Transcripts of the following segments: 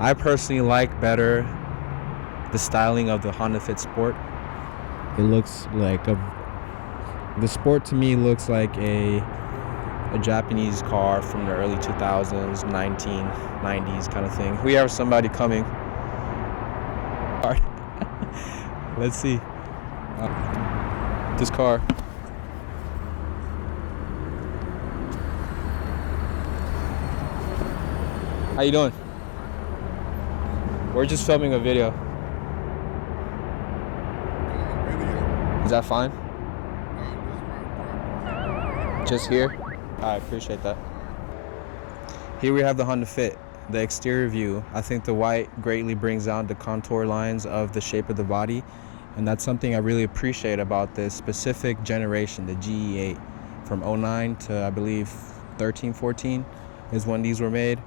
I personally like better the styling of the Honda Fit Sport. It looks like the Sport to me looks like a Japanese car from the early 2000s, 1990s kind of thing. We have somebody coming. All right. Let's see. This car. How you doing? We're just filming a video. Is that fine? Just here? I appreciate that. Here we have the Honda Fit, the exterior view. I think the white greatly brings out the contour lines of the shape of the body, and that's something I really appreciate about this specific generation, the GE8. From 09 to I believe 13, 14 is when these were made.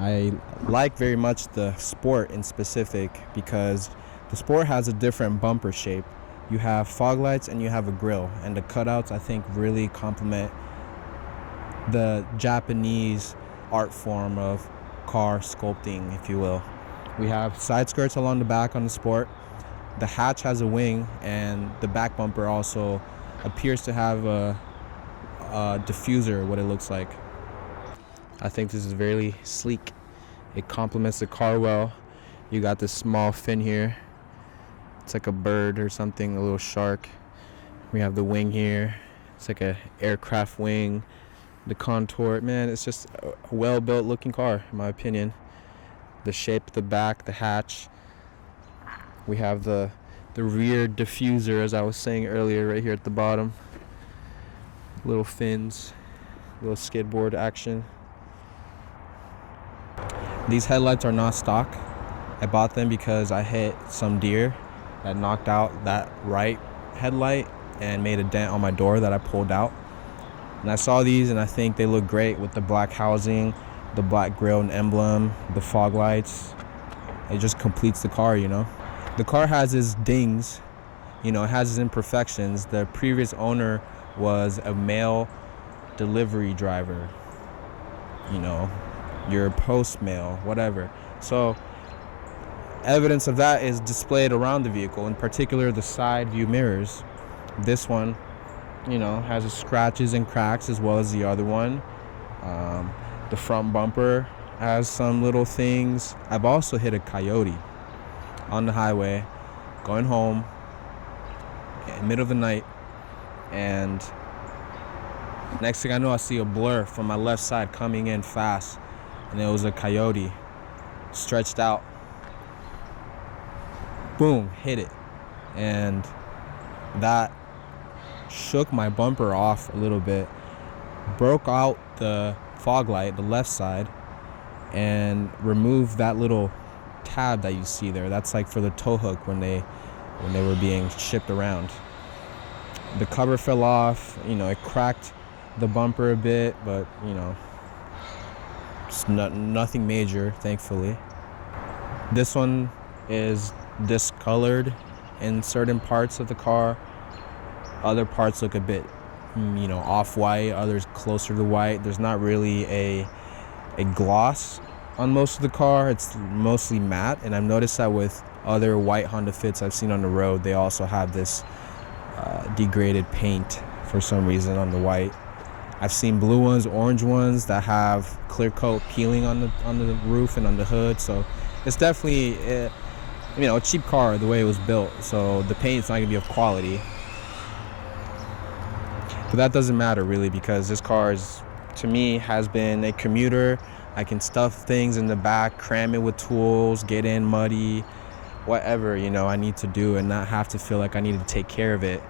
I like very much the Sport in specific because the Sport has a different bumper shape. You have fog lights and you have a grille, and the cutouts I think really complement the Japanese art form of car sculpting, if you will. We have side skirts along the back on the Sport. The hatch has a wing, and the back bumper also appears to have a diffuser, what it looks like. I think this is very sleek. It complements the car well. You got this small fin here. It's like a bird or something, a little shark. We have the wing here. It's like a aircraft wing. The contour, man, it's just a well-built looking car, in my opinion. The shape of the back, the hatch. We have the rear diffuser, as I was saying earlier, right here at the bottom. Little fins, little skidboard action. These headlights are not stock. I bought them because I hit some deer that knocked out that right headlight and made a dent on my door that I pulled out. And I saw these and I think they look great with the black housing, the black grille and emblem, the fog lights. It just completes the car, you know. The car has its dings, you know, it has its imperfections. The previous owner was a mail delivery driver, you know, your post mail, whatever. So evidence of that is displayed around the vehicle, in particular the side view mirrors. This one, you know, has its scratches and cracks as well as the other one. The front bumper has some little things. I've also hit a coyote on the highway going home in the middle of the night, and next thing I know I see a blur from my left side coming in fast, and it was a coyote stretched out. Boom, hit it, and that shook my bumper off a little bit, broke out the fog light, the left side, and removed that little tab that you see there. That's like for the tow hook when they were being shipped around. The cover fell off, you know, it cracked the bumper a bit, but you know, it's nothing major, thankfully. This one is discolored in certain parts of the car. Other parts look a bit, you know, off-white, others closer to white. There's not really a gloss on most of the car. It's mostly matte, and I've noticed that with other white Honda Fits I've seen on the road, they also have this degraded paint for some reason on the white. I've seen blue ones, orange ones that have clear coat peeling on the roof and on the hood. So it's definitely you know, a cheap car the way it was built. So the paint's not gonna be of quality. But that doesn't matter really, because this car is, to me, has been a commuter. I can stuff things in the back, cram it with tools, get in muddy, whatever, you know, I need to do, and not have to feel like I need to take care of it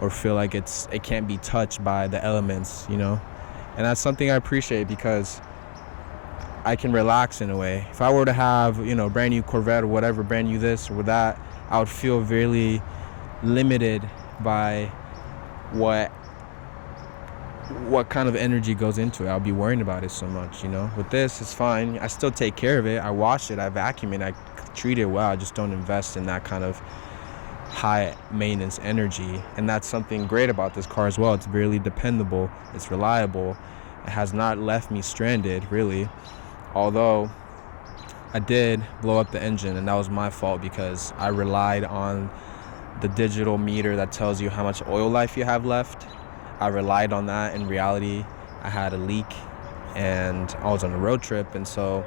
or feel like it can't be touched by the elements, you know. And that's something I appreciate because I can relax in a way. If I were to have, you know, brand new Corvette or whatever, brand new this or that, I would feel really limited by what kind of energy goes into it. I'll be worrying about it so much, you know. With this, it's fine. I still take care of it. I wash it, I vacuum it, I treat it well. I just don't invest in that kind of high maintenance energy. And that's something great about this car as well. It's really dependable, it's reliable. It has not left me stranded, really. Although I did blow up the engine, and that was my fault because I relied on the digital meter that tells you how much oil life you have left. I relied on that. In reality, I had a leak and I was on a road trip, and so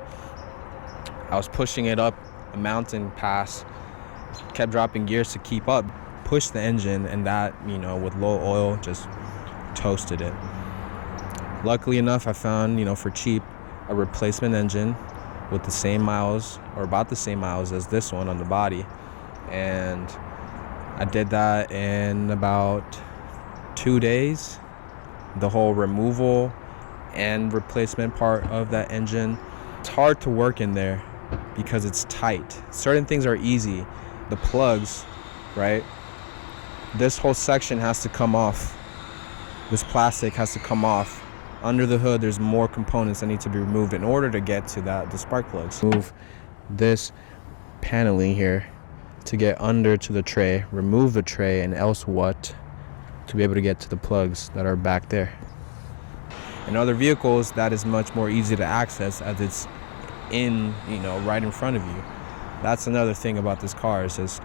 I was pushing it up a mountain pass, kept dropping gears to keep up, pushed the engine, and that, with low oil, just toasted it. Luckily enough, I found, for cheap, a replacement engine with the same miles, or about the same miles as this one on the body. And I did that in about 2 days. The whole removal and replacement part of that engine. It's hard to work in there because it's tight. Certain things are easy. The plugs, right? This whole section has to come off. This plastic has to come off. Under the hood, there's more components that need to be removed in order to get to the spark plugs. Move this paneling here to get under to the tray, remove the tray, and else what, to be able to get to the plugs that are back there. In other vehicles, that is much more easy to access as it's right in front of you. That's another thing about this car, is just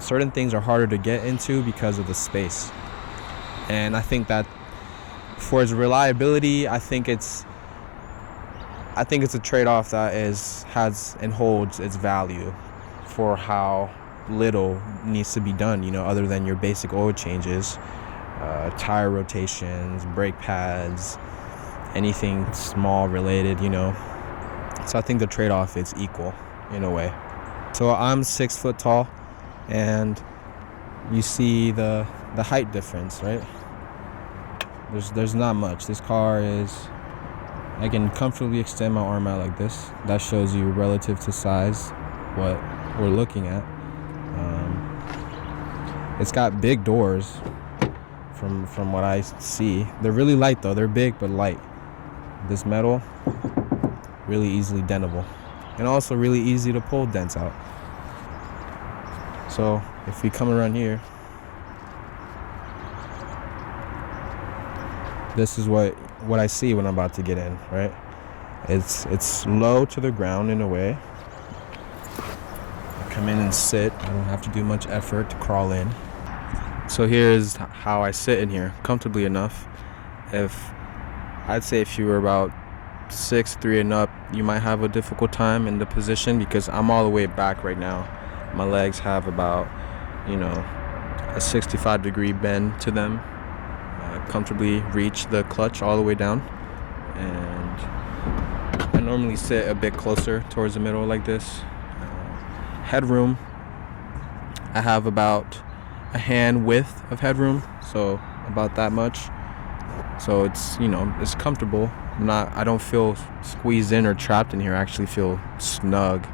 certain things are harder to get into because of the space. And I think that for its reliability, I think it's a trade-off that has and holds its value for how little needs to be done, other than your basic oil changes, tire rotations, brake pads, anything small related, So I think the trade-off is equal in a way. So I'm 6 foot tall, and you see the height difference, right? There's not much. This car I can comfortably extend my arm out like this. That shows you relative to size what we're looking at. It's got big doors from what I see. They're really light though. They're big but light. This metal, really easily dentable, and also really easy to pull dents out. So if we come around here, this is what I see when I'm about to get in, right? It's low to the ground in a way. I come in and sit. I don't have to do much effort to crawl in. So here's how I sit in here, comfortably enough. I'd say if you were about 6'3" and up, you might have a difficult time in the position because I'm all the way back right now. My legs have about, a 65-degree bend to them. Comfortably reach the clutch all the way down, and I normally sit a bit closer towards the middle like this. Headroom, I have about a hand width of headroom, so about that much. So it's it's comfortable. I don't feel squeezed in or trapped in here. I actually feel snug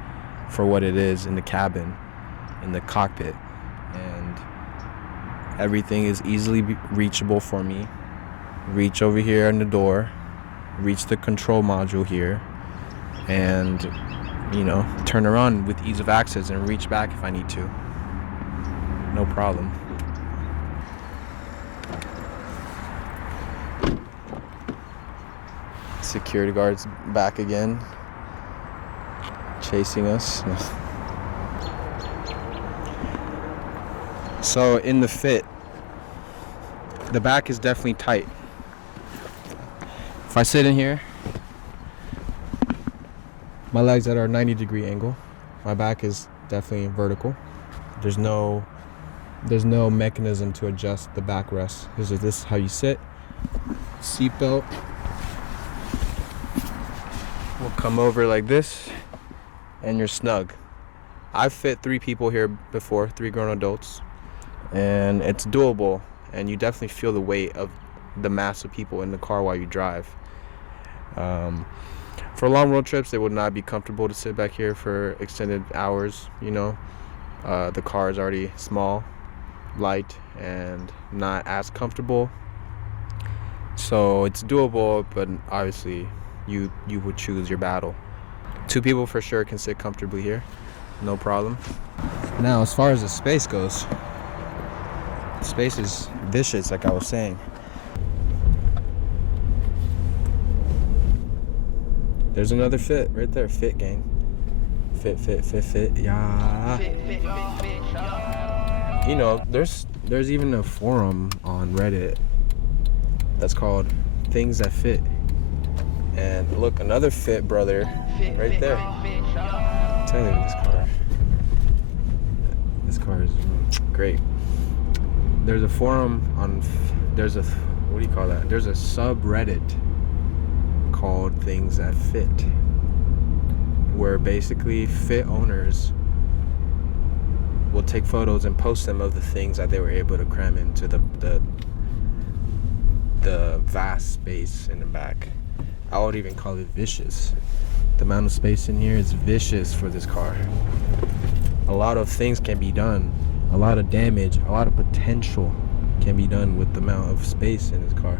for what it is in the cabin, in the cockpit, and everything is easily reachable for me. Reach over here in the door, reach the control module here, and turn around with ease of access and reach back if I need to. No problem. Security guards back again, chasing us. So in the fit, the back is definitely tight. If I sit in here, my legs at our 90-degree angle, my back is definitely vertical. There's no mechanism to adjust the backrest. This is how you sit. Seatbelt will come over like this, and you're snug. I've fit 3 people here before, 3 grown adults, and it's doable, and you definitely feel the weight of the mass of people in the car while you drive. For long road trips, it would not be comfortable to sit back here for extended hours. The car is already small, light, and not as comfortable, so it's doable, but obviously you would choose your battle. 2 people for sure can sit comfortably here, no problem. Now, as far as the space goes, space is vicious, like I was saying. There's another fit right there, fit gang. Fit. Yeah. You know, there's even a forum on Reddit that's called Things That Fit. And look, another fit brother right there. I'm telling you, this car is great. There's a forum on, what do you call that? There's a subreddit called Things That Fit, where basically fit owners will take photos and post them of the things that they were able to cram into the vast space in the back. I would even call it vicious. The amount of space in here is vicious for this car. A lot of things can be done. A lot of damage, a lot of potential can be done with the amount of space in this car.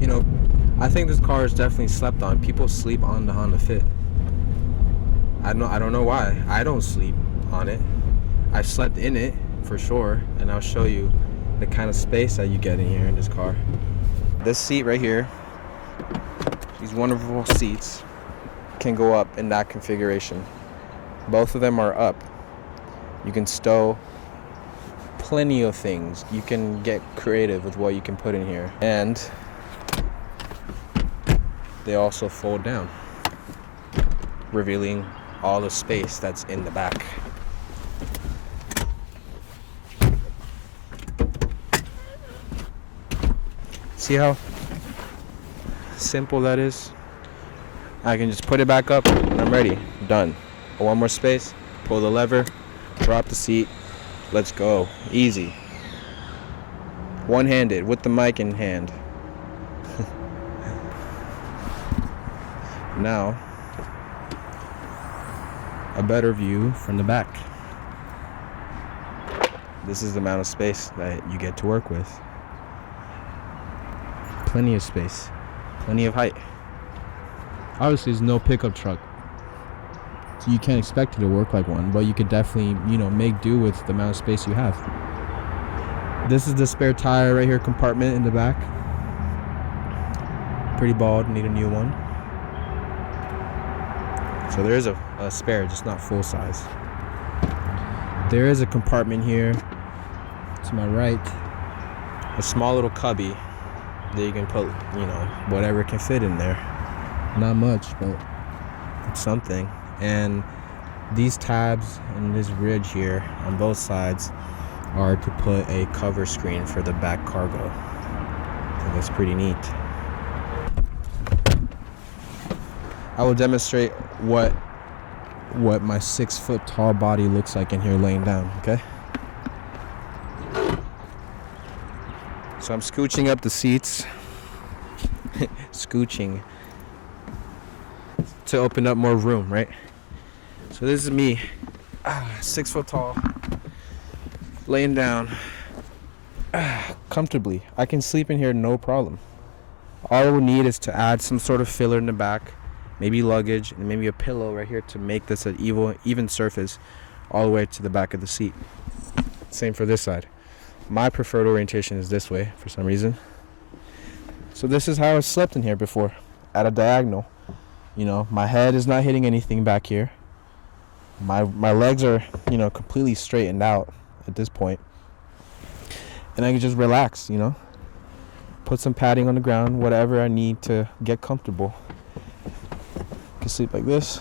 You know, I think this car is definitely slept on. People sleep on the Honda Fit. I don't know why. I don't sleep on it. I slept in it for sure, and I'll show you the kind of space that you get in here in this car. This seat right here, these wonderful seats, can go up in that configuration. Both of them are up. You can stow plenty of things. You can get creative with what you can put in here. And they also fold down, revealing all the space that's in the back. See how simple that is? I can just put it back up and I'm ready. Done. One more space, pull the lever, drop the seat, let's go. Easy. One-handed with the mic in hand. Now, a better view from the back. This is the amount of space that you get to work with. Plenty of space, plenty of height. Obviously, there's no pickup truck, so you can't expect it to work like one, but you could definitely, make do with the amount of space you have. This is the spare tire right here compartment in the back. Pretty bald, need a new one. So there is a spare, just not full size. There is a compartment here to my right, a small little cubby that you can put, whatever can fit in there. Not much, but it's something. And these tabs and this ridge here on both sides are to put a cover screen for the back cargo. So that's pretty neat. I will demonstrate what my 6 foot tall body looks like in here laying down, okay? So I'm scooching up the seats. Scooching to open up more room, right? So this is me, 6 foot tall, laying down comfortably. I can sleep in here no problem. All I would need is to add some sort of filler in the back, maybe luggage, and maybe a pillow right here to make this an even surface all the way to the back of the seat. Same for this side. My preferred orientation is this way for some reason. So this is how I slept in here before, at a diagonal. My head is not hitting anything back here. My legs are, completely straightened out at this point. And I can just relax, put some padding on the ground, whatever I need to get comfortable. I can sleep like this.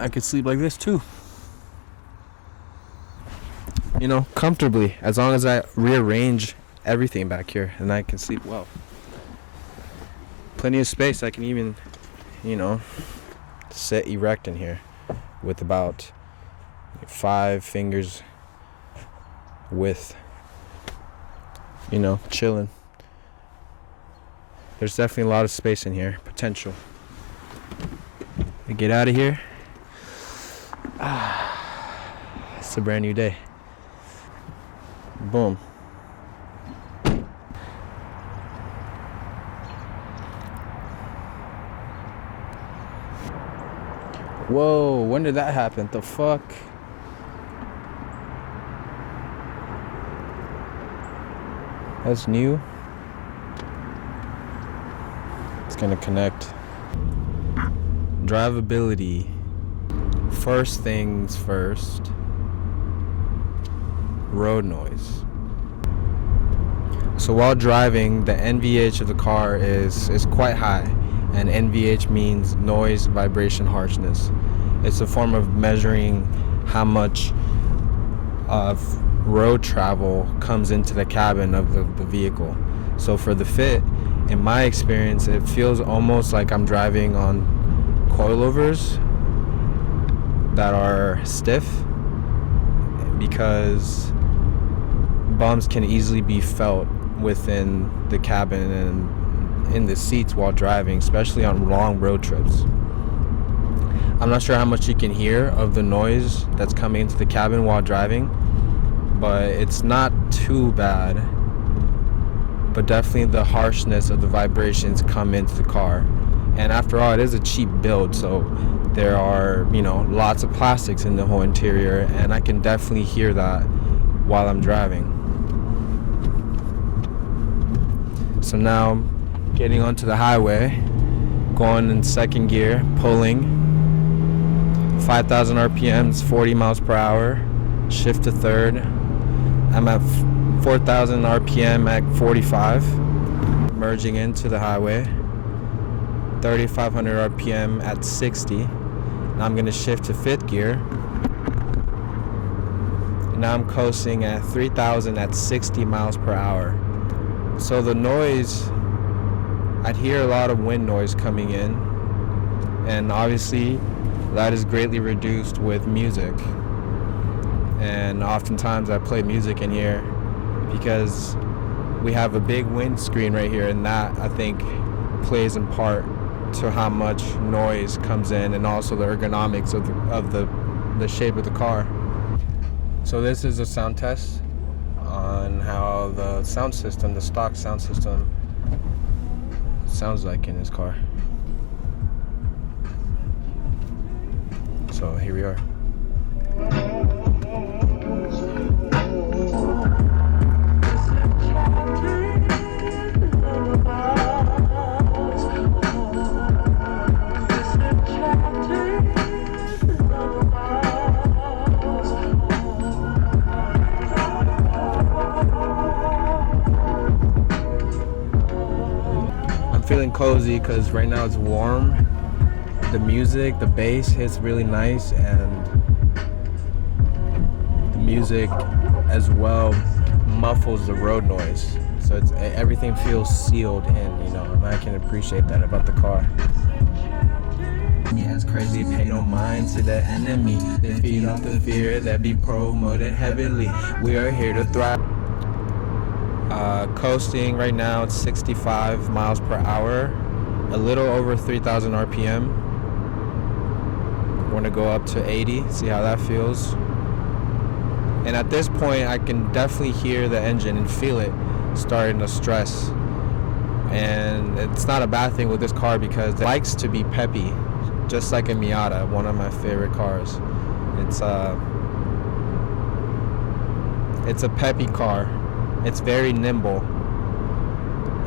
I could sleep like this too. Comfortably, as long as I rearrange everything back here, and I can sleep well. Plenty of space. I can even, sit erect in here with about 5 fingers width, chilling. There's definitely a lot of space in here, potential. To get out of here, it's a brand new day. Boom. Whoa, when did that happen? The fuck? That's new. It's gonna connect. Drivability. First things first. Road noise. So while driving, the NVH of the car is quite high, and NVH means noise, vibration, harshness. It's a form of measuring how much of road travel comes into the cabin of the vehicle. So for the Fit, in my experience, it feels almost like I'm driving on coilovers that are stiff, because bumps can easily be felt within the cabin and in the seats while driving, especially on long road trips. I'm not sure how much you can hear of the noise that's coming into the cabin while driving, but it's not too bad. But definitely the harshness of the vibrations come into the car. And after all, it is a cheap build, so there are, lots of plastics in the whole interior, and I can definitely hear that while I'm driving. So now, getting onto the highway, going in second gear, pulling, 5,000 RPMs, 40 miles per hour, shift to third. I'm at 4,000 RPM at 45, merging into the highway, 3,500 RPM at 60. Now I'm gonna shift to fifth gear. And now I'm coasting at 3,000 at 60 miles per hour. So the noise, I'd hear a lot of wind noise coming in, and obviously that is greatly reduced with music. And oftentimes I play music in here because we have a big windscreen right here, and that, I think, plays in part to how much noise comes in, and also the ergonomics of the shape of the car. So this is a sound test on how the sound system, the stock sound system, sounds like in this car. So here we are. I'm feeling cozy because right now it's warm. The music, the bass hits really nice, and the music as well muffles the road noise. So everything feels sealed in, and I can appreciate that about the car. Yeah, it's crazy, pay no mind to the enemy. They feed off the fear that be promoted heavily. We are here to thrive. Coasting right now, it's 65 miles per hour, a little over 3,000 RPM. Want to go up to 80, see how that feels. And at this point, I can definitely hear the engine and feel it starting to stress. And it's not a bad thing with this car because it likes to be peppy, just like a Miata, one of my favorite cars. It's a peppy car. It's very nimble.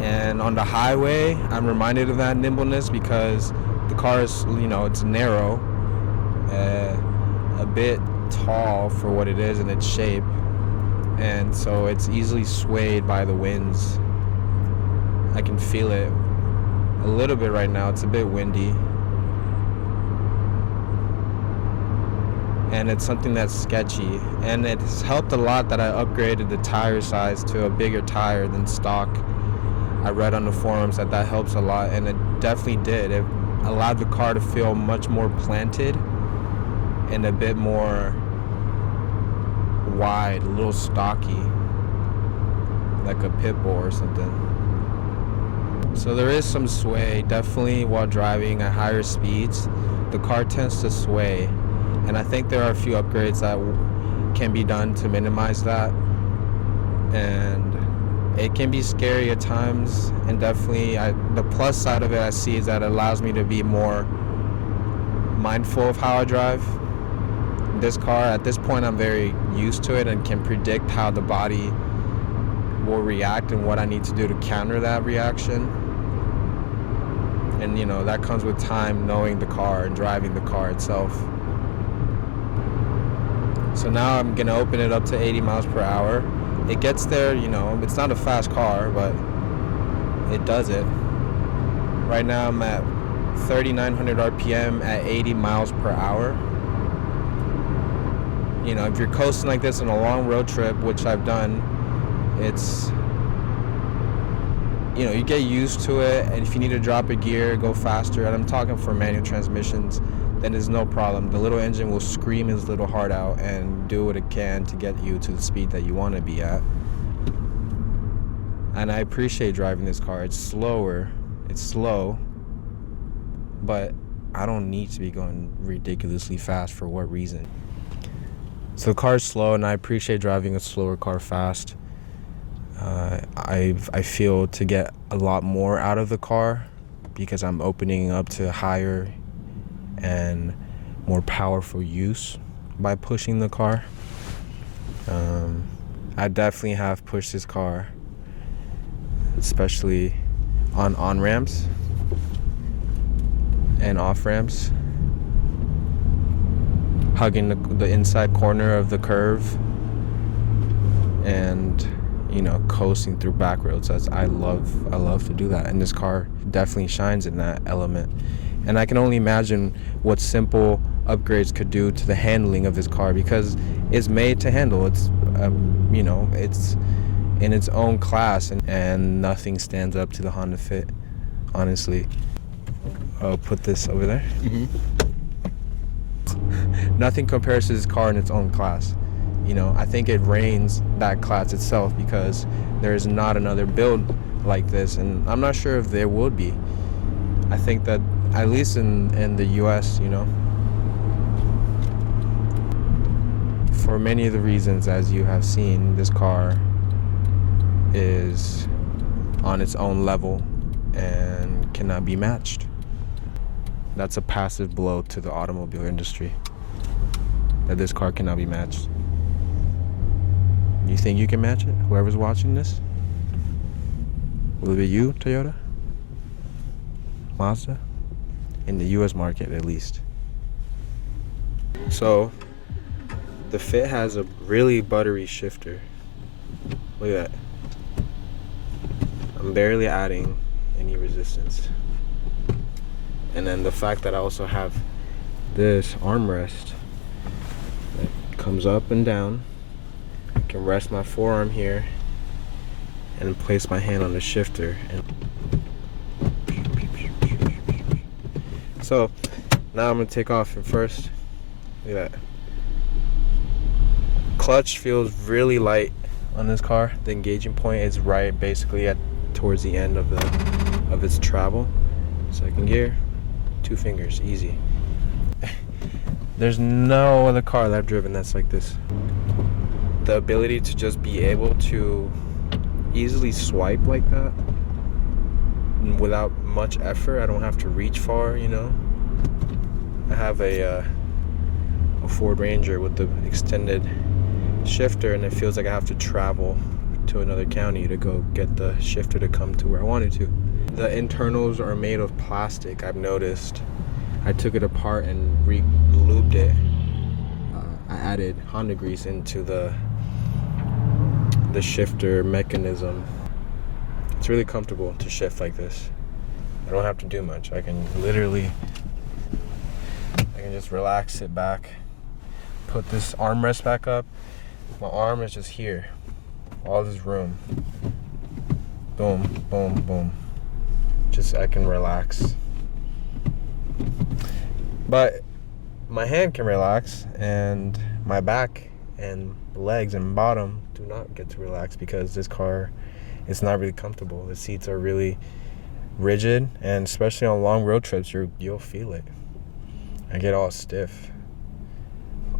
And on the highway, I'm reminded of that nimbleness because the car is, it's narrow, a bit tall for what it is in its shape, and so it's easily swayed by the winds. I can feel it a little bit right now. It's a bit windy, and it's something that's sketchy, and it's helped a lot that I upgraded the tire size to a bigger tire than stock. I read on the forums that helps a lot, and it definitely did. It allowed the car to feel much more planted and a bit more wide, a little stocky, like a pit bull or something. So there is some sway, definitely while driving at higher speeds. The car tends to sway, and I think there are a few upgrades that can be done to minimize that. And it can be scary at times, and definitely the plus side of it I see is that it allows me to be more mindful of how I drive. This car, at this point, I'm very used to it and can predict how the body will react and what I need to do to counter that reaction. And you know, that comes with time, knowing the car and driving the car itself. So now I'm gonna open it up to 80 miles per hour. It gets there, you know, it's not a fast car, but it does it. Right now I'm at 3,900 RPM at 80 miles per hour. You know, if you're coasting like this on a long road trip, which I've done, it's, you know, you get used to it, and if you need to drop a gear, go faster, and I'm talking for manual transmissions, then there's no problem. The little engine will scream its little heart out and do what it can to get you to the speed that you want to be at. And I appreciate driving this car. It's slower, it's slow, but I don't need to be going ridiculously fast. For what reason? So the car is slow, and I appreciate driving a slower car fast. I feel to get a lot more out of the car because I'm opening up to higher and more powerful use by pushing the car. I definitely have pushed this car, especially on ramps and off ramps, hugging the inside corner of the curve, and you know, coasting through back roads. I love to do that, and this car definitely shines in that element. And I can only imagine what simple upgrades could do to the handling of this car, because it's made to handle. It's you know, it's in its own class, and nothing stands up to the Honda Fit, honestly. I'll put this over there. Nothing compares to this car in its own class. You know, I think it reigns that class itself, because there's not another build like this, and I'm not sure if there would be. I think that at least in the US, you know, for many of the reasons as you have seen, this car is on its own level and cannot be matched. That's a passive blow to the automobile industry, that this car cannot be matched. You think you can match it? Whoever's watching this? Will it be you, Toyota? Mazda? In the US market, at least. So, the Fit has a really buttery shifter. Look at that. I'm barely adding any resistance. And then the fact that I also have this armrest that comes up and down. I can rest my forearm here and place my hand on the shifter. And so now I'm gonna take off, and first, look at that. Clutch feels really light on this car. The engaging point is right basically towards the end of its travel. Second gear, 2 fingers, easy. There's no other car that I've driven that's like this. The ability to just be able to easily swipe like that without much effort. I don't have to reach far, you know. I have a Ford Ranger with the extended shifter, and it feels like I have to travel to another county to go get the shifter to come to where I wanted to. The internals are made of plastic, I've noticed. I took it apart and re-lubed it. I added Honda grease into the shifter mechanism. It's really comfortable to shift like this. I don't have to do much. I can just relax, sit back, put this armrest back up. My arm is just here. All this room. Boom, boom, boom. Just, I can relax. But my hand can relax, and my back and legs and bottom do not get to relax, because this car is not really comfortable. The seats are really rigid, and especially on long road trips, you'll feel it. I get all stiff,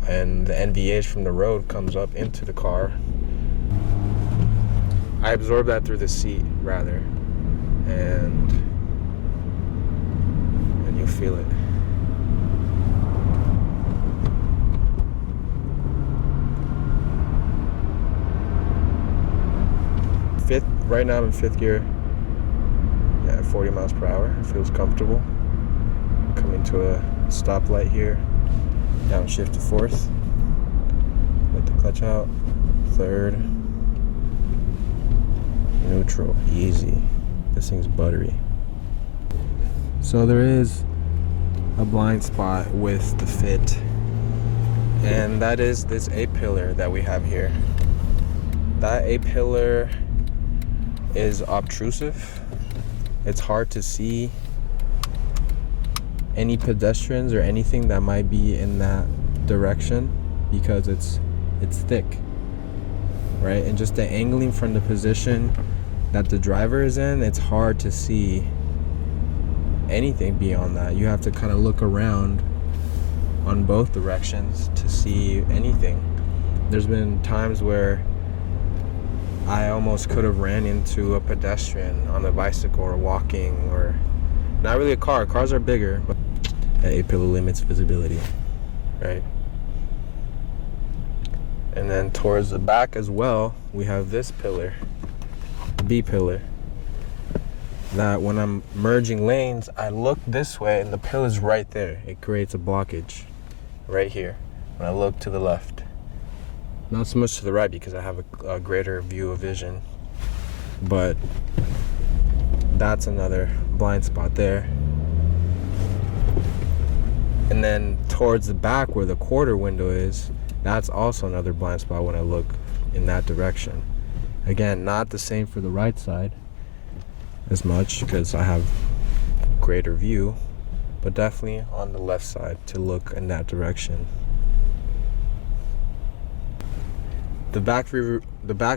and the NVH from the road comes up into the car. I absorb that through the seat rather, and you'll feel it. Right now I'm in 5th gear. Yeah, 40 miles per hour. It feels comfortable. Coming to a stoplight here. Downshift to fourth. Let the clutch out. Third. Neutral. Easy. This thing's buttery. So there is a blind spot with the fit, and that is this A-pillar that we have here. That A-pillar is obtrusive. It's hard to see any pedestrians or anything that might be in that direction because it's thick, right? And just the angling from the position that the driver is in, it's hard to see anything beyond that. You have to kind of look around on both directions to see anything. There's been times where I almost could have ran into a pedestrian on a bicycle or walking, or not really a car. Cars are bigger, but that A-pillar limits visibility, right? And then towards the back as well, we have this pillar, B-pillar, that when I'm merging lanes, I look this way and the pillar's right there. It creates a blockage right here when I look to the left. Not so much to the right because I have a greater view of vision, but that's another blind spot there. And then towards the back where the quarter window is, that's also another blind spot when I look in that direction. Again, not the same for the right side as much because I have greater view, but definitely on the left side to look in that direction. The back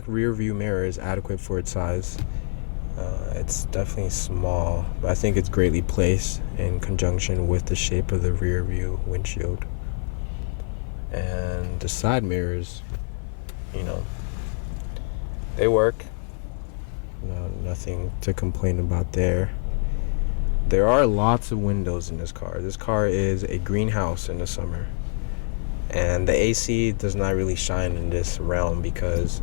rear view mirror is adequate for its size. It's definitely small, but I think it's greatly placed in conjunction with the shape of the rear view windshield. And the side mirrors, they work. Nothing to complain about there. There are lots of windows in this car. This car is a greenhouse in the summer. And the AC does not really shine in this realm because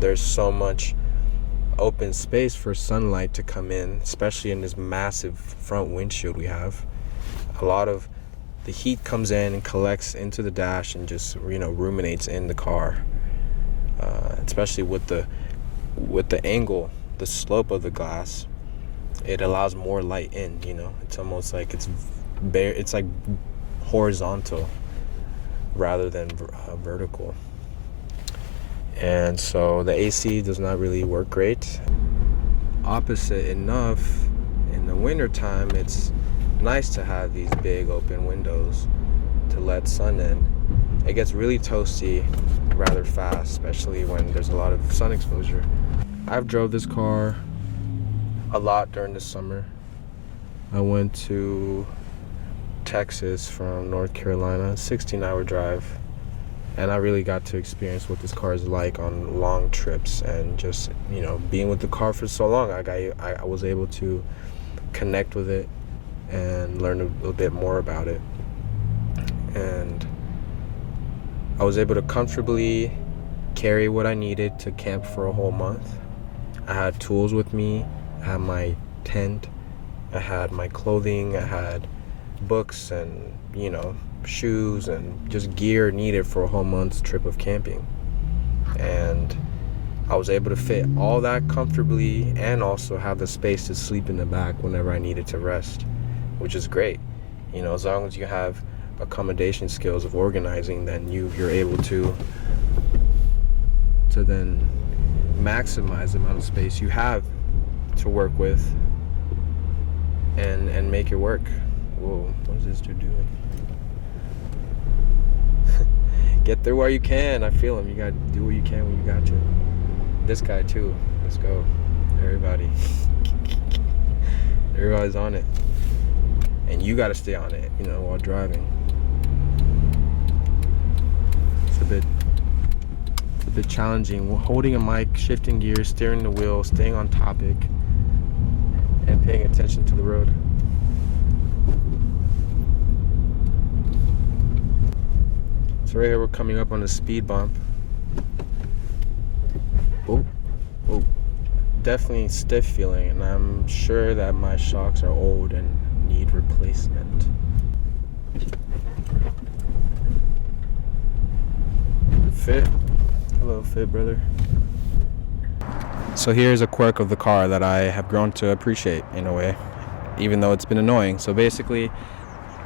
there's so much open space for sunlight to come in, especially in this massive front windshield we have. A lot of the heat comes in and collects into the dash and just ruminates in the car, especially with the angle, the slope of the glass. It allows more light in. It's almost like it's like horizontal rather than vertical. And so the AC does not really work great. Opposite enough, in the winter time, it's nice to have these big open windows to let sun in. It gets really toasty rather fast, especially when there's a lot of sun exposure. I've drove this car a lot during the summer. I went to Texas from North Carolina, 16-hour drive, and I really got to experience what this car is like on long trips. And just being with the car for so long, I was able to connect with it and learn a little bit more about it. And I was able to comfortably carry what I needed to camp for a whole month. I had tools with me. I had my tent. I had my clothing. I had books and shoes and just gear needed for a whole month's trip of camping. And I was able to fit all that comfortably and also have the space to sleep in the back whenever I needed to rest, which is great. As long as you have accommodation skills of organizing, then you're able to then maximize the amount of space you have to work with and make it work. Whoa, what is this dude doing? Get there while you can. I feel him. You gotta do what you can when you got to. This guy too. Let's go. Everybody. Everybody's on it. And you gotta stay on it, while driving. It's a bit challenging. Holding a mic, shifting gears, steering the wheel, staying on topic, and paying attention to the road. So right here we're coming up on a speed bump. Oh, definitely stiff feeling, and I'm sure that my shocks are old and need replacement. Fit. Hello, Fit brother. So here's a quirk of the car that I have grown to appreciate in a way, even though it's been annoying. So basically,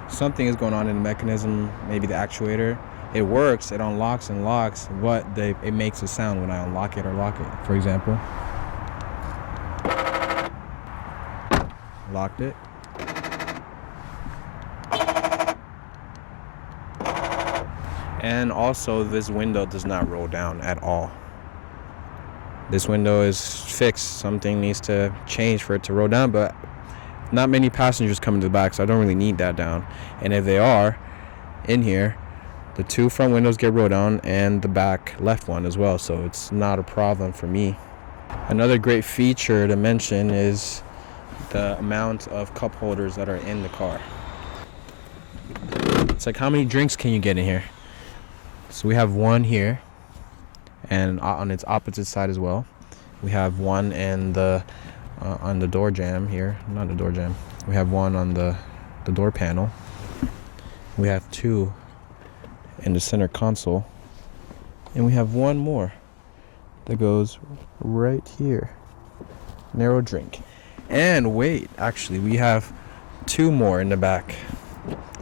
something is going on in the mechanism, maybe the actuator. It works, it unlocks and locks, but it makes a sound when I unlock it or lock it. For example, locked it. And also, this window does not roll down at all. This window is fixed. Something needs to change for it to roll down, but not many passengers come into the back, so I don't really need that down. And if they are in here, the two front windows get rolled down and the back left one as well, so it's not a problem for me. Another great feature to mention is the amount of cup holders that are in the car. It's like, how many drinks can you get in here? So we have one here, and on its opposite side as well. We have one in the on the door jamb here, not the door jamb. We have one on the door panel. We have two in the center console, and we have one more that goes right here. Narrow drink. And wait, actually, we have two more in the back,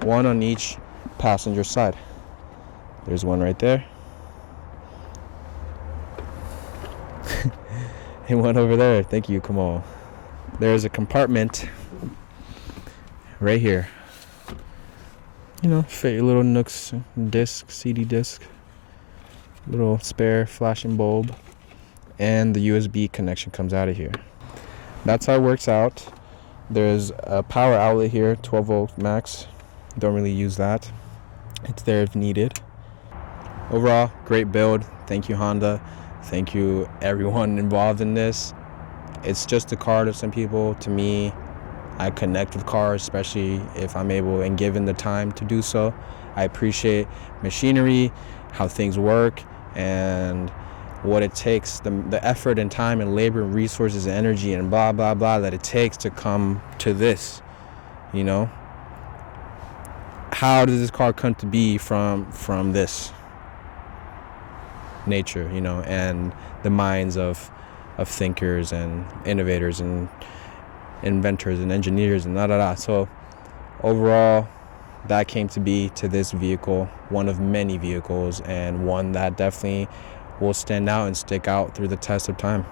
one on each passenger side. There's one right there. And one over there. Thank you, Kamal. There's a compartment right here. You know, fit your little Nooks disc, CD disc, little spare flashing bulb, and the USB connection comes out of here. That's how it works out. There's a power outlet here, 12 volt max. Don't really use that. It's there if needed. Overall, great build. Thank you, Honda. Thank you, everyone involved in this. It's just a car to some people. To me, I connect with cars, especially if I'm able and given the time to do so. I appreciate machinery, how things work, and what it takes, the effort and time and labor and resources and energy and blah, blah, blah that it takes to come to this, you know? How does this car come to be from this nature, you know, and the minds of thinkers and innovators and inventors and engineers and da. So overall, that came to be to this vehicle, one of many vehicles, and one that definitely will stand out and stick out through the test of time.